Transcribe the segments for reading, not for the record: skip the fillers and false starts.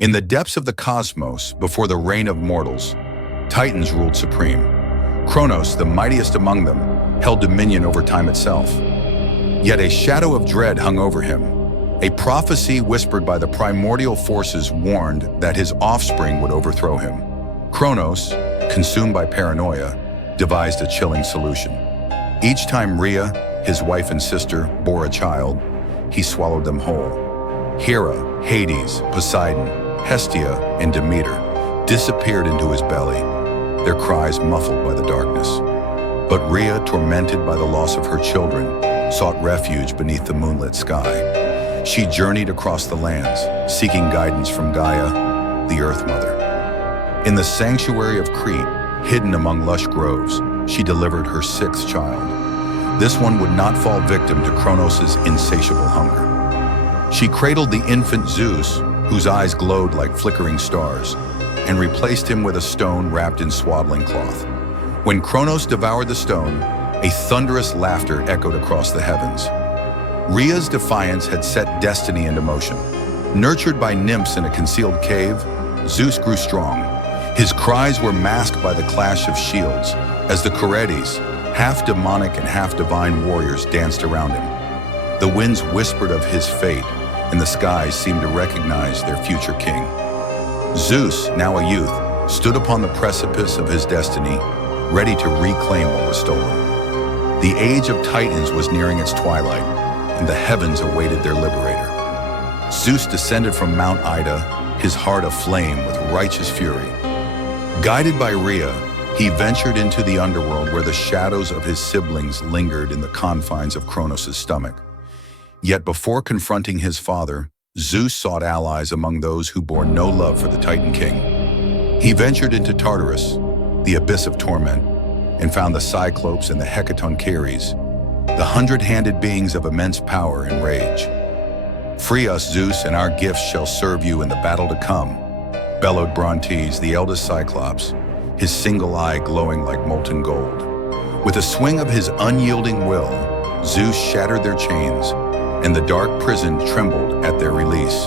In the depths of the cosmos, before the reign of mortals, Titans ruled supreme. Kronos, the mightiest among them, held dominion over time itself. Yet a shadow of dread hung over him. A prophecy whispered by the primordial forces warned that his offspring would overthrow him. Kronos, consumed by paranoia, devised a chilling solution. Each time Rhea, his wife and sister, bore a child, he swallowed them whole. Hera, Hades, Poseidon, Hestia, and Demeter disappeared into his belly, their cries muffled by the darkness. But Rhea, tormented by the loss of her children, sought refuge beneath the moonlit sky. She journeyed across the lands, seeking guidance from Gaia, the Earth Mother. In the sanctuary of Crete, hidden among lush groves, she delivered her sixth child. This one would not fall victim to Kronos' insatiable hunger. She cradled the infant Zeus, whose eyes glowed like flickering stars, and replaced him with a stone wrapped in swaddling cloth. When Kronos devoured the stone, a thunderous laughter echoed across the heavens. Rhea's defiance had set destiny into motion. Nurtured by nymphs in a concealed cave, Zeus grew strong. His cries were masked by the clash of shields as the Curetes, half demonic and half divine warriors, danced around him. The winds whispered of his fate, and the skies seemed to recognize their future king. Zeus, now a youth, stood upon the precipice of his destiny, ready to reclaim what was stolen. The age of Titans was nearing its twilight, and the heavens awaited their liberator. Zeus descended from Mount Ida, his heart aflame with righteous fury. Guided by Rhea, he ventured into the underworld where the shadows of his siblings lingered in the confines of Kronos' stomach. Yet before confronting his father, Zeus sought allies among those who bore no love for the Titan King. He ventured into Tartarus, the abyss of torment, and found the Cyclopes and the Hecatoncheires, the hundred-handed beings of immense power and rage. "Free us, Zeus, and our gifts shall serve you in the battle to come," bellowed Brontes, the eldest Cyclops, his single eye glowing like molten gold. With a swing of his unyielding will, Zeus shattered their chains, and the dark prison trembled at their release.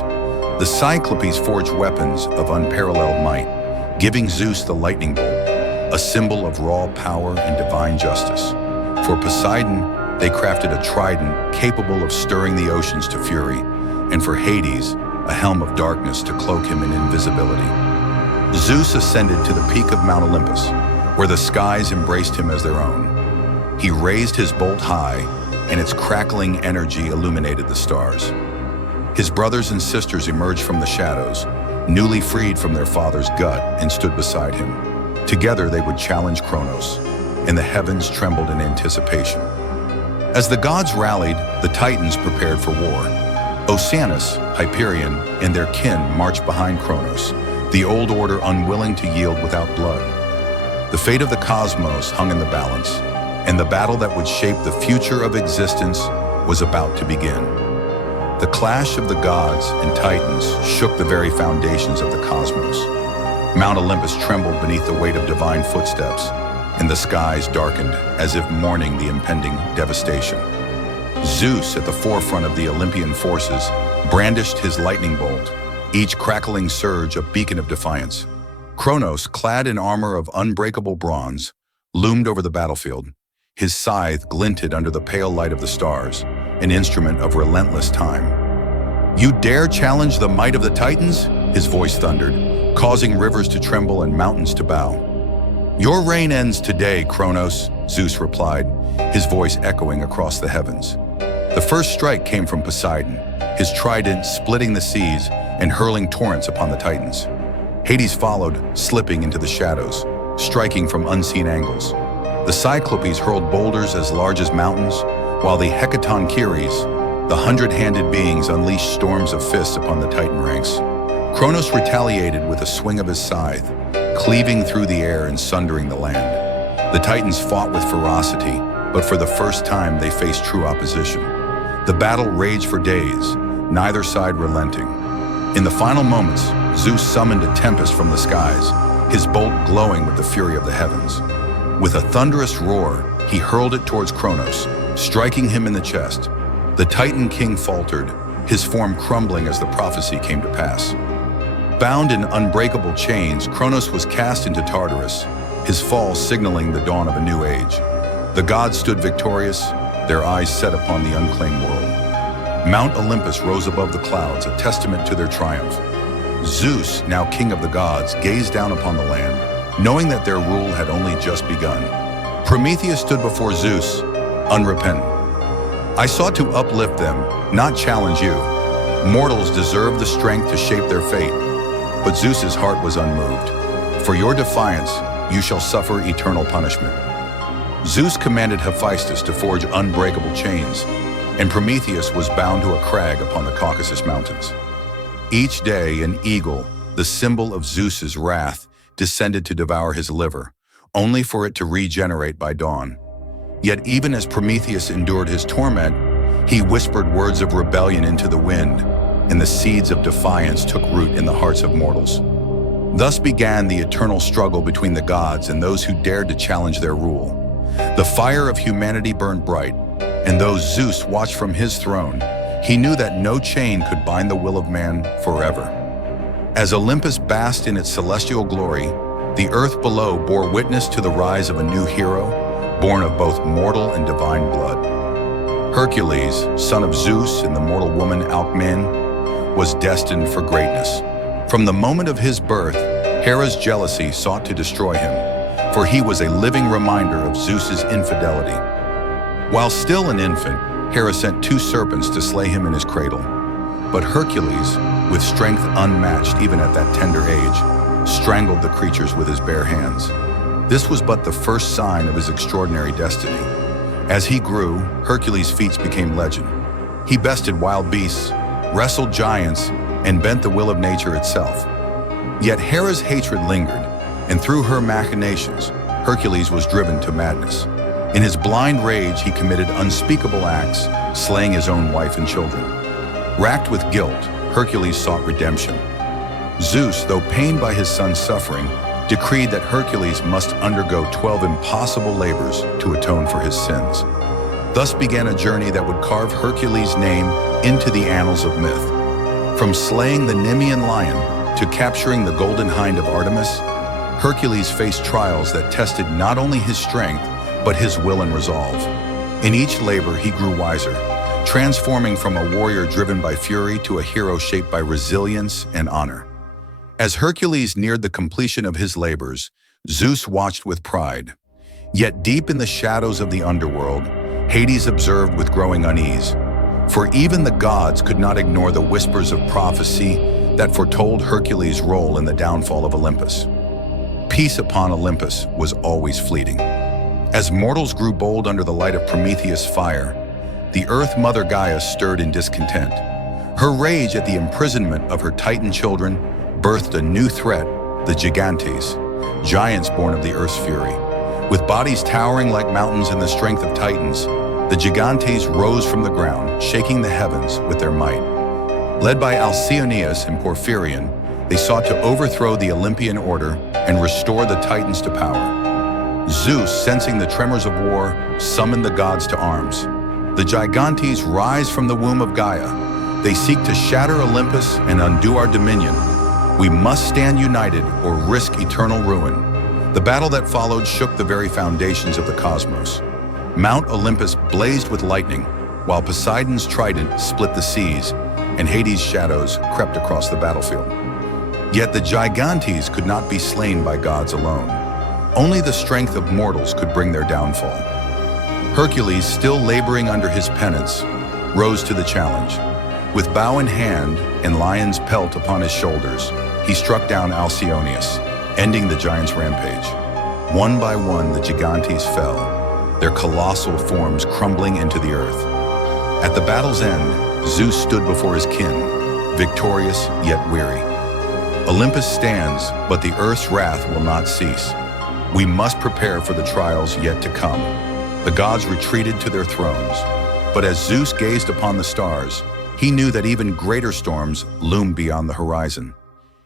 The Cyclopes forged weapons of unparalleled might, giving Zeus the lightning bolt, a symbol of raw power and divine justice. For Poseidon, they crafted a trident capable of stirring the oceans to fury, and for Hades, a helm of darkness to cloak him in invisibility. Zeus ascended to the peak of Mount Olympus, where the skies embraced him as their own. He raised his bolt high, and its crackling energy illuminated the stars. His brothers and sisters emerged from the shadows, newly freed from their father's gut, and stood beside him. Together they would challenge Kronos, and the heavens trembled in anticipation. As the gods rallied, the Titans prepared for war. Oceanus, Hyperion, and their kin marched behind Kronos, the old order unwilling to yield without blood. The fate of the cosmos hung in the balance, and the battle that would shape the future of existence was about to begin. The clash of the gods and Titans shook the very foundations of the cosmos. Mount Olympus trembled beneath the weight of divine footsteps, and the skies darkened as if mourning the impending devastation. Zeus, at the forefront of the Olympian forces, brandished his lightning bolt, each crackling surge a beacon of defiance. Kronos, clad in armor of unbreakable bronze, loomed over the battlefield. His scythe glinted under the pale light of the stars, an instrument of relentless time. "You dare challenge the might of the Titans?" his voice thundered, causing rivers to tremble and mountains to bow. "Your reign ends today, Kronos," Zeus replied, his voice echoing across the heavens. The first strike came from Poseidon, his trident splitting the seas and hurling torrents upon the Titans. Hades followed, slipping into the shadows, striking from unseen angles. The Cyclopes hurled boulders as large as mountains, while the Hecatoncheires, the hundred-handed beings, unleashed storms of fists upon the Titan ranks. Kronos retaliated with a swing of his scythe, cleaving through the air and sundering the land. The Titans fought with ferocity, but for the first time they faced true opposition. The battle raged for days, neither side relenting. In the final moments, Zeus summoned a tempest from the skies, his bolt glowing with the fury of the heavens. With a thunderous roar, he hurled it towards Kronos, striking him in the chest. The Titan King faltered, his form crumbling as the prophecy came to pass. Bound in unbreakable chains, Kronos was cast into Tartarus, his fall signaling the dawn of a new age. The gods stood victorious, their eyes set upon the unclaimed world. Mount Olympus rose above the clouds, a testament to their triumph. Zeus, now king of the gods, gazed down upon the land, knowing that their rule had only just begun. Prometheus stood before Zeus, unrepentant. "I sought to uplift them, not challenge you. Mortals deserve the strength to shape their fate." But Zeus's heart was unmoved. "For your defiance, you shall suffer eternal punishment." Zeus commanded Hephaestus to forge unbreakable chains, and Prometheus was bound to a crag upon the Caucasus Mountains. Each day, an eagle, the symbol of Zeus's wrath, descended to devour his liver, only for it to regenerate by dawn. Yet even as Prometheus endured his torment, he whispered words of rebellion into the wind, and the seeds of defiance took root in the hearts of mortals. Thus began the eternal struggle between the gods and those who dared to challenge their rule. The fire of humanity burned bright, and though Zeus watched from his throne, he knew that no chain could bind the will of man forever. As Olympus basked in its celestial glory, the earth below bore witness to the rise of a new hero, born of both mortal and divine blood. Hercules, son of Zeus and the mortal woman Alcmene, was destined for greatness. From the moment of his birth, Hera's jealousy sought to destroy him, for he was a living reminder of Zeus's infidelity. While still an infant, Hera sent 2 serpents to slay him in his cradle. But Hercules, with strength unmatched even at that tender age, strangled the creatures with his bare hands. This was but the first sign of his extraordinary destiny. As he grew, Hercules' feats became legend. He bested wild beasts, wrestled giants, and bent the will of nature itself. Yet Hera's hatred lingered, and through her machinations, Hercules was driven to madness. In his blind rage, he committed unspeakable acts, slaying his own wife and children. Racked with guilt, Hercules sought redemption. Zeus, though pained by his son's suffering, decreed that Hercules must undergo 12 impossible labors to atone for his sins. Thus began a journey that would carve Hercules' name into the annals of myth. From slaying the Nemean lion to capturing the golden hind of Artemis, Hercules faced trials that tested not only his strength, but his will and resolve. In each labor, he grew wiser, transforming from a warrior driven by fury to a hero shaped by resilience and honor. As Hercules neared the completion of his labors, Zeus watched with pride. Yet deep in the shadows of the underworld, Hades observed with growing unease. For even the gods could not ignore the whispers of prophecy that foretold Hercules' role in the downfall of Olympus. Peace upon Olympus was always fleeting. As mortals grew bold under the light of Prometheus' fire, the Earth Mother Gaia stirred in discontent. Her rage at the imprisonment of her Titan children birthed a new threat, the Gigantes, giants born of the Earth's fury. With bodies towering like mountains and the strength of Titans, the Gigantes rose from the ground, shaking the heavens with their might. Led by Alcyoneus and Porphyrion, they sought to overthrow the Olympian order and restore the Titans to power. Zeus, sensing the tremors of war, summoned the gods to arms. The Gigantes rise from the womb of Gaia. They seek to shatter Olympus and undo our dominion. We must stand united or risk eternal ruin. The battle that followed shook the very foundations of the cosmos. Mount Olympus blazed with lightning, while Poseidon's trident split the seas, and Hades' shadows crept across the battlefield. Yet the Gigantes could not be slain by gods alone. Only the strength of mortals could bring their downfall. Hercules, still laboring under his penance, rose to the challenge. With bow in hand and lion's pelt upon his shoulders, he struck down Alcyoneus, ending the giant's rampage. One by one, the Gigantes fell, their colossal forms crumbling into the earth. At the battle's end, Zeus stood before his kin, victorious yet weary. Olympus stands, but the earth's wrath will not cease. We must prepare for the trials yet to come. The gods retreated to their thrones, but as Zeus gazed upon the stars, he knew that even greater storms loomed beyond the horizon.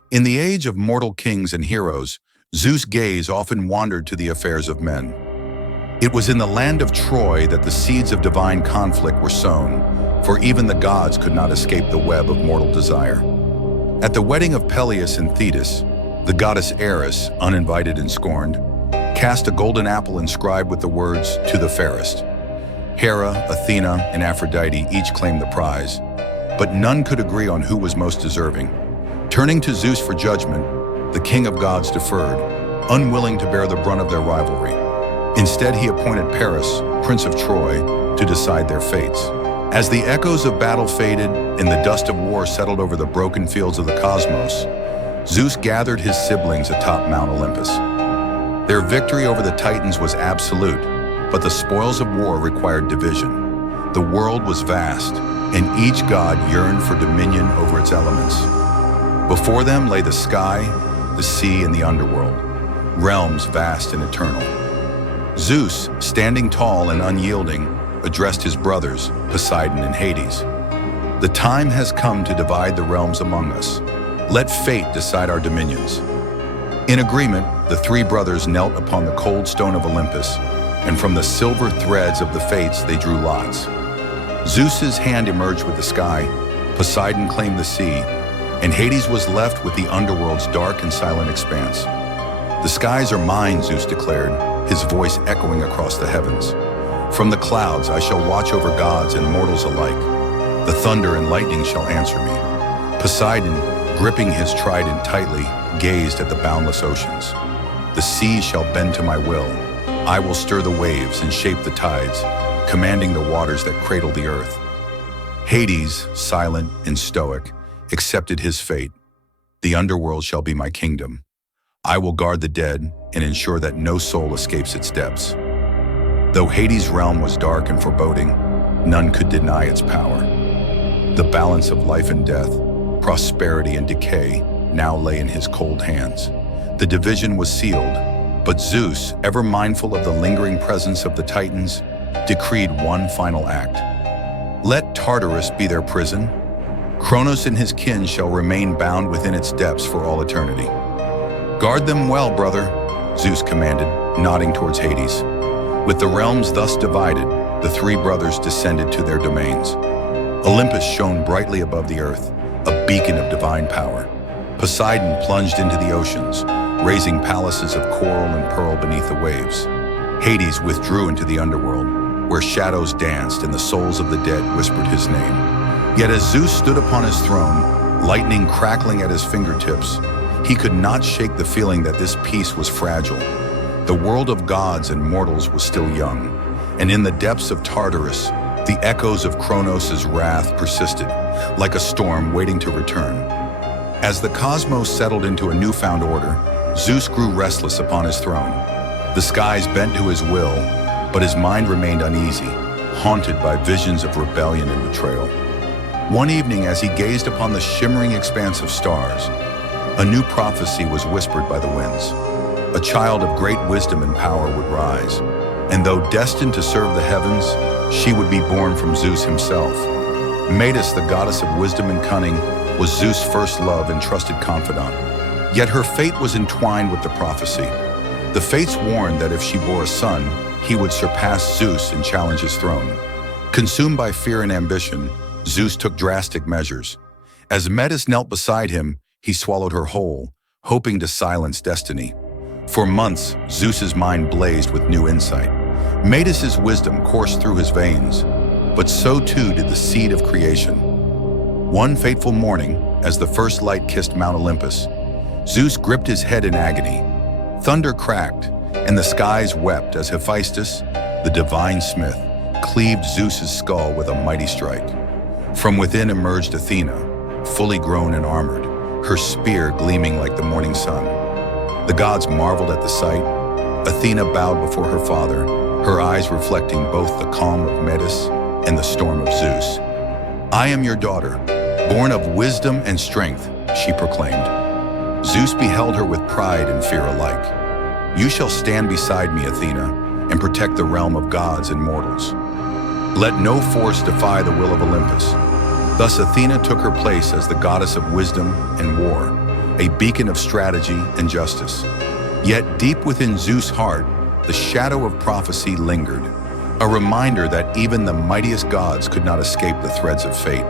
In the age of mortal kings and heroes, Zeus' gaze often wandered to the affairs of men. It was in the land of Troy that the seeds of divine conflict were sown, for even the gods could not escape the web of mortal desire. At the wedding of Peleus and Thetis, the goddess Eris, uninvited and scorned, cast a golden apple inscribed with the words, "To the fairest." Hera, Athena, and Aphrodite each claimed the prize, but none could agree on who was most deserving. Turning to Zeus for judgment, the king of gods deferred, unwilling to bear the brunt of their rivalry. Instead, he appointed Paris, prince of Troy, to decide their fates. As the echoes of battle faded and the dust of war settled over the broken fields of the cosmos, Zeus gathered his siblings atop Mount Olympus. Their victory over the Titans was absolute, but the spoils of war required division. The world was vast, and each god yearned for dominion over its elements. Before them lay the sky, the sea, and the underworld, realms vast and eternal. Zeus, standing tall and unyielding, addressed his brothers, Poseidon and Hades. "The time has come to divide the realms among us. Let fate decide our dominions." In agreement, the three brothers knelt upon the cold stone of Olympus, and from the silver threads of the fates they drew lots. Zeus's hand emerged with the sky, Poseidon claimed the sea, and Hades was left with the underworld's dark and silent expanse. "The skies are mine," Zeus declared, his voice echoing across the heavens. "From the clouds I shall watch over gods and mortals alike. The thunder and lightning shall answer me." Poseidon, gripping his trident tightly, gazed at the boundless oceans. "The sea shall bend to my will. I will stir the waves and shape the tides, commanding the waters that cradle the earth." Hades, silent and stoic, accepted his fate. "The underworld shall be my kingdom. I will guard the dead and ensure that no soul escapes its depths." Though Hades' realm was dark and foreboding, none could deny its power. The balance of life and death, prosperity and decay, now lay in his cold hands. The division was sealed, but Zeus, ever mindful of the lingering presence of the Titans, decreed one final act. "Let Tartarus be their prison. Kronos and his kin shall remain bound within its depths for all eternity." "Guard them well, brother," Zeus commanded, nodding towards Hades. With the realms thus divided, the three brothers descended to their domains. Olympus shone brightly above the earth, a beacon of divine power. Poseidon plunged into the oceans, raising palaces of coral and pearl beneath the waves. Hades withdrew into the underworld, where shadows danced and the souls of the dead whispered his name. Yet as Zeus stood upon his throne, lightning crackling at his fingertips, he could not shake the feeling that this peace was fragile. The world of gods and mortals was still young, and in the depths of Tartarus, the echoes of Kronos' wrath persisted, like a storm waiting to return. As the cosmos settled into a newfound order, Zeus grew restless upon his throne. The skies bent to his will, but his mind remained uneasy, haunted by visions of rebellion and betrayal. One evening, as he gazed upon the shimmering expanse of stars, a new prophecy was whispered by the winds. A child of great wisdom and power would rise, and though destined to serve the heavens, she would be born from Zeus himself. Metis, the goddess of wisdom and cunning, was Zeus' first love and trusted confidant. Yet her fate was entwined with the prophecy. The fates warned that if she bore a son, he would surpass Zeus and challenge his throne. Consumed by fear and ambition, Zeus took drastic measures. As Metis knelt beside him, he swallowed her whole, hoping to silence destiny. For months, Zeus's mind blazed with new insight. Metis' wisdom coursed through his veins, but so too did the seed of creation. One fateful morning, as the first light kissed Mount Olympus, Zeus gripped his head in agony. Thunder cracked, and the skies wept as Hephaestus, the divine smith, cleaved Zeus's skull with a mighty strike. From within emerged Athena, fully grown and armored, her spear gleaming like the morning sun. The gods marveled at the sight. Athena bowed before her father, her eyes reflecting both the calm of Metis and the storm of Zeus. "I am your daughter, born of wisdom and strength," she proclaimed. Zeus beheld her with pride and fear alike. "You shall stand beside me, Athena, and protect the realm of gods and mortals. Let no force defy the will of Olympus." Thus Athena took her place as the goddess of wisdom and war, a beacon of strategy and justice. Yet deep within Zeus' heart, the shadow of prophecy lingered, a reminder that even the mightiest gods could not escape the threads of fate.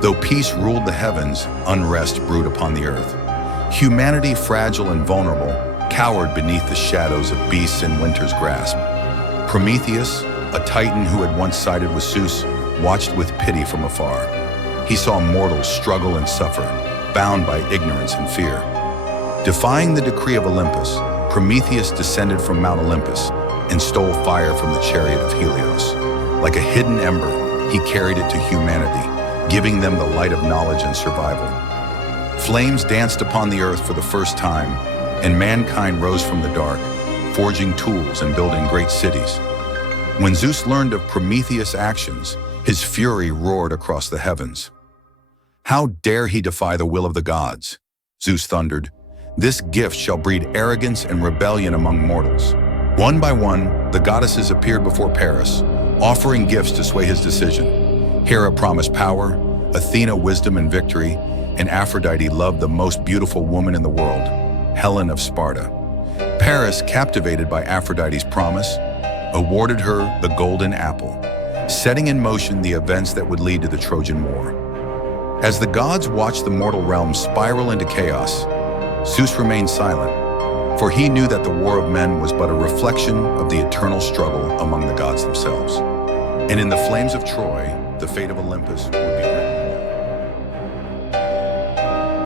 Though peace ruled the heavens, unrest brewed upon the earth. Humanity, fragile and vulnerable, cowered beneath the shadows of beasts in winter's grasp. Prometheus, a titan who had once sided with Zeus, watched with pity from afar. He saw mortals struggle and suffer, bound by ignorance and fear. Defying the decree of Olympus, Prometheus descended from Mount Olympus and stole fire from the chariot of Helios. Like a hidden ember, he carried it to humanity, giving them the light of knowledge and survival. Flames danced upon the earth for the first time, and mankind rose from the dark, forging tools and building great cities. When Zeus learned of Prometheus' actions, his fury roared across the heavens. "How dare he defy the will of the gods?" Zeus thundered. "This gift shall breed arrogance and rebellion among mortals." One by one, the goddesses appeared before Paris, offering gifts to sway his decision. Hera promised power, Athena wisdom and victory, and Aphrodite loved the most beautiful woman in the world, Helen of Sparta. Paris, captivated by Aphrodite's promise, awarded her the golden apple, setting in motion the events that would lead to the Trojan War. As the gods watched the mortal realm spiral into chaos, Zeus remained silent, for he knew that the war of men was but a reflection of the eternal struggle among the gods themselves. And in the flames of Troy, the fate of Olympus would be written.